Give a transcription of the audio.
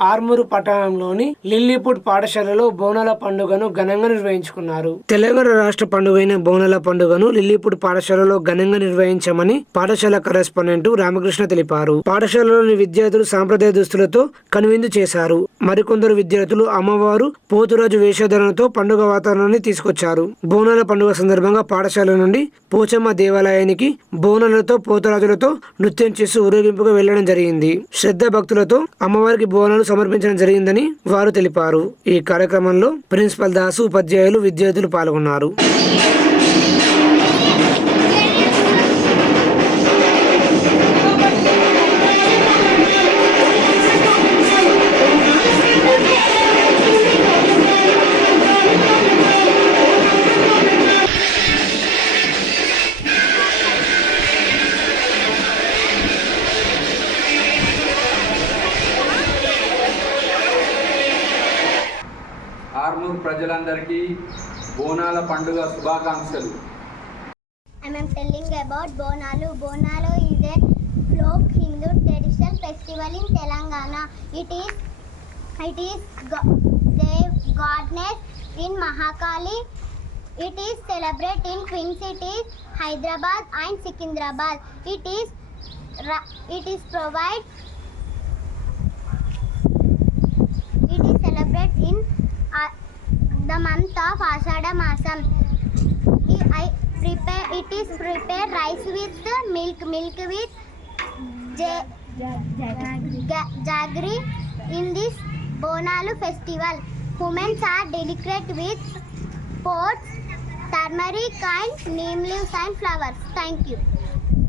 ఆర్మూరు పట్టణంలోని లిల్లీపుట్ పాఠశాలలో బోనాల పండుగను ఘనంగా నిర్వహించుకున్నారు. తెలంగాణ రాష్ట్ర పండుగైన బోనాల పండుగను లిల్లీపుట్ పాఠశాలలో ఘనంగా నిర్వహించామని పాఠశాల కరెస్పాండెంట్ రామకృష్ణ తెలిపారు. పాఠశాలలోని విద్యార్థులు సాంప్రదాయ దుస్తులతో కనువిందు చేశారు. మరికొందరు విద్యార్థులు అమ్మవారు పోతురాజు వేషధారణతో పండుగ వాతావరణాన్ని తీసుకొచ్చారు. బోనాల పండుగ సందర్భంగా పాఠశాల నుండి పోచమ్మ దేవాలయానికి బోనాలతో పోతురాజులతో నృత్యం చేసి ఊరేగింపుగా వెళ్ళడం జరిగింది. శ్రద్ధ భక్తులతో అమ్మవారికి బోనాలు సమర్పించడం జరిగిందని వారు తెలిపారు. ఈ కార్యక్రమంలో ప్రిన్సిపల్ దాసు ఉపాధ్యాయులు విద్యార్థులు పాల్గొన్నారు. ఆర్మూర్ ప్రజలందరికీ బోనాల పండుగ శుభాకాంక్షలు I am telling about Bonalu. Bonalu is a folk Hindu traditional festival in Telangana. It is it is the goddess in Mahakali. It is celebrated in twin cities Hyderabad and Secunderabad. It is it is provide it is celebrated in uh, the month of Ashadha masam I prepare it is prepare rice with milk milk with jaggery in this Bonalu festival womens are decorate with pots turmeric kind neem leaves and flowers thank you